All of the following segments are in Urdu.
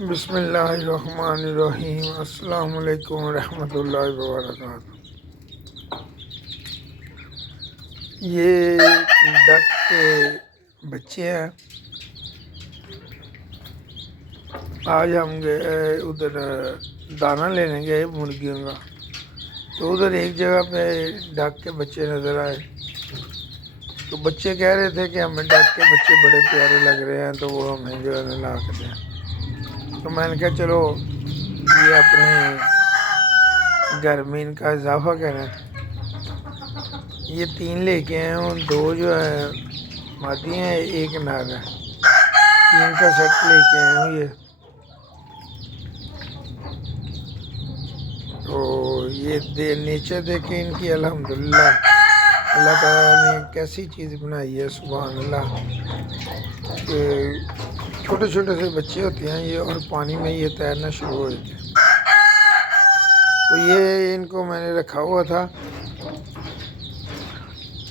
بسم اللہ الرحمن الرحیم۔ السلام علیکم ورحمۃ اللہ وبرکاتہ۔ یہ ڈک کے بچے ہیں۔ آج ہم گئے ادھر دانہ لینے گئے مرغیوں کا، تو ادھر ایک جگہ پہ ڈک کے بچے نظر آئے، تو بچے کہہ رہے تھے کہ ہمیں ڈک کے بچے بڑے پیارے لگ رہے ہیں، تو وہ ہمیں جو ہے لا کے دیں۔ تو میں نے کہا چلو یہ اپنے گھر میں ان کا اضافہ کریں۔ یہ 3 لے کے ہیں، ان 2 جو ہے مادی ہیں، 1 نر ہے، 3 کا سیٹ لے کے ہیں یہ۔ تو یہ نیچر دیکھیں ان کی، الحمدللہ اللہ تعالیٰ نے کیسی چیز بنائی ہے، سبحان اللہ۔ کہ چھوٹے چھوٹے سے بچے ہوتے ہیں یہ، اور پانی میں یہ تیرنا شروع ہو جاتے ہیں۔ تو یہ ان کو میں نے رکھا ہوا تھا،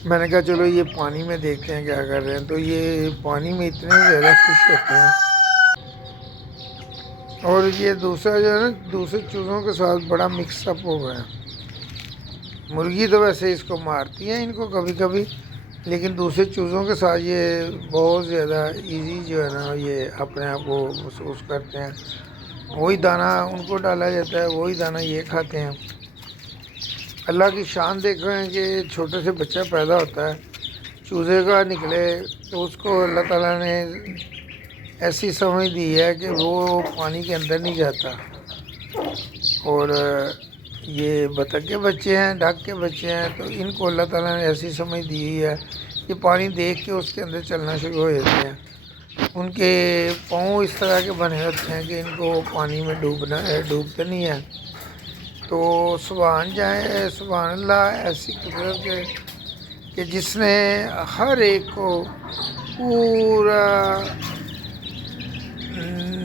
میں نے کہا چلو یہ پانی میں دیکھتے ہیں کیا کر رہے ہیں۔ تو یہ پانی میں اتنے زیادہ خوش ہوتے ہیں، اور یہ دوسرا جو ہے نا دوسرے چوزوں کے ساتھ بڑا مکس اپ ہو گیا۔ مرغی تو ویسے اس کو مارتی ہیں ان کو کبھی کبھی، لیکن دوسرے چوزوں کے ساتھ یہ بہت زیادہ ایزی جو ہے نا یہ اپنے آپ کو محسوس کرتے ہیں۔ وہی دانہ ان کو ڈالا جاتا ہے، وہی دانہ یہ کھاتے ہیں۔ اللہ کی شان دیکھ رہے ہیں کہ چھوٹے سے بچہ پیدا ہوتا ہے، چوزے کا نکلے، تو اس کو اللہ تعالیٰ نے ایسی سمجھ دی ہے کہ وہ پانی کے اندر نہیں جاتا۔ اور یہ بطخ کے بچے ہیں، ڈک کے بچے ہیں، تو ان کو اللہ تعالیٰ نے ایسی سمجھ دی ہے کہ پانی دیکھ کے اس کے اندر چلنا شروع ہو جاتے ہیں۔ ان کے پاؤں اس طرح کے بنے ہوتے ہیں کہ ان کو پانی میں ڈوبتے نہیں ہیں۔ تو سبحان جائیں، سبحان اللہ، ایسی قدرت ہے کہ جس نے ہر ایک کو پورا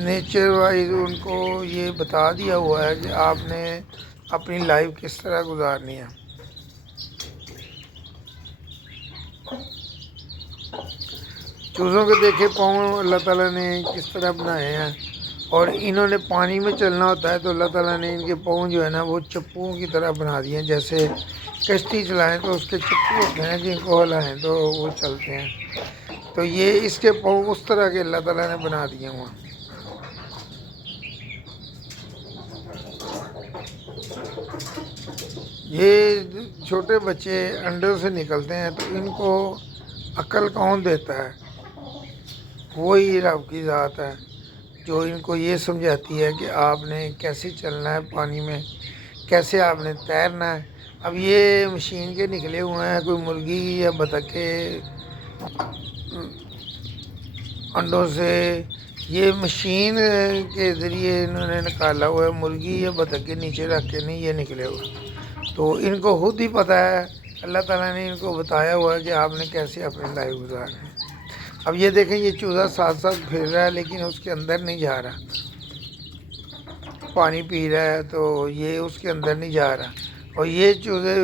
نیچر وائز ان کو یہ بتا دیا ہوا ہے کہ آپ نے اپنی لائف کس طرح گزارنی ہے۔ چوزوں کے دیکھے پاؤں اللہ تعالیٰ نے کس طرح بنائے ہیں، اور انہوں نے پانی میں چلنا ہوتا ہے تو اللہ تعالیٰ نے ان کے پاؤں جو ہے نا وہ چپوؤں کی طرح بنا دیے ہیں۔ جیسے کشتی چلائیں تو اس کے چپو ہوتے ہیں، جن کو ہلائیں تو وہ چلتے ہیں، تو یہ اس کے پاؤں اس طرح کے اللہ تعالیٰ نے بنا دیے ہوئے ہیں۔ یہ چھوٹے بچے انڈوں سے نکلتے ہیں، تو ان کو عقل کون دیتا ہے؟ وہی رب کی ذات ہے جو ان کو یہ سمجھاتی ہے کہ آپ نے کیسے چلنا ہے پانی میں، کیسے آپ نے تیرنا ہے۔ اب یہ مشین کے نکلے ہوئے ہیں، کوئی مرغی یا بطخ کے انڈوں سے، یہ مشین کے ذریعے انہوں نے نکالا ہوا ہے۔ مرغی یا بطخ کے نیچے رکھ کے نہیں یہ نکلے ہوئے، تو ان کو خود ہی پتہ ہے، اللہ تعالیٰ نے ان کو بتایا ہوا ہے کہ آپ نے کیسے اپنی لائف گزارنی ہے۔ اب یہ دیکھیں یہ چوزا ساتھ ساتھ پھر رہا ہے، لیکن اس کے اندر نہیں جا رہا، پانی پی رہا ہے تو یہ اس کے اندر نہیں جا رہا۔ اور یہ چوزے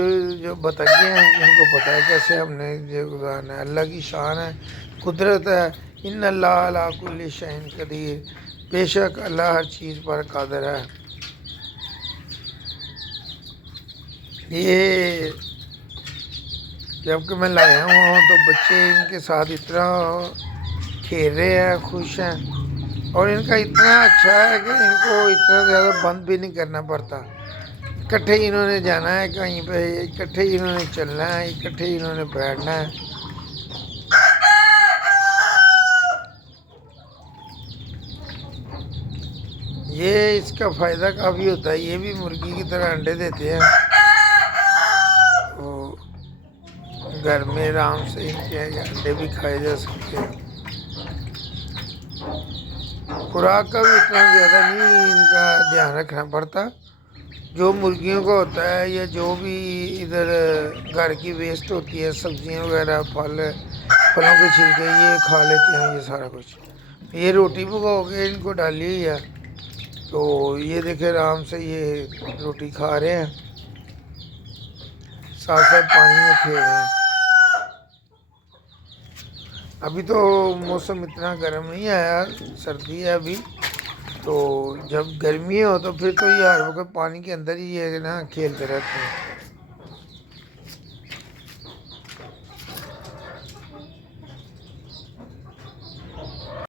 جو بطخیں ہیں ان کو پتہ ہے کیسے ہم نے یہ گزارنا ہے۔ اللہ کی شان ہے، قدرت ہے، ان اللہ علی کل شیء قدیر، بے شک اللہ ہر چیز پر قادر ہے۔ یہ جب کہ میں لایا ہوا ہوں تو بچے ان کے ساتھ اتنا کھیل رہے ہیں، خوش ہیں، اور ان کا اتنا اچھا ہے کہ ان کو اتنا زیادہ بند بھی نہیں کرنا پڑتا۔ اکٹھے ہی انہوں نے جانا ہے کہیں پہ، اکٹھے ہی انہوں نے چلنا ہے، اکٹھے ہی انہوں نے بیٹھنا ہے۔ یہ اس کا فائدہ کافی ہوتا ہے، یہ بھی مرغی کی طرح انڈے دیتے ہیں، تو گھر میں آرام سے ان کے انڈے بھی کھائے جا سکتے ہیں۔ خوراک کا بھی اتنا زیادہ نہیں ان کا دھیان رکھنا پڑتا، جو مرغیوں کا ہوتا ہے یا جو بھی ادھر گھر کی ویسٹ ہوتی ہے، سبزیاں وغیرہ، پھلوں کے چھلکے، یہ کھا لیتے ہیں یہ سارا کچھ۔ یہ روٹی پکاؤ کے ان کو ڈالی ہوئی ہے، تو یہ دیکھیں آرام سے یہ روٹی کھا رہے ہیں، ساتھ ساتھ پانی میں کھیل رہے ہیں۔ ابھی تو موسم اتنا گرم نہیں آیا، سردی ہے ابھی، تو جب گرمی ہو تو پھر تو یہ ہر وقت پانی کے اندر ہی ہے نا کھیلتے رہتے ہیں.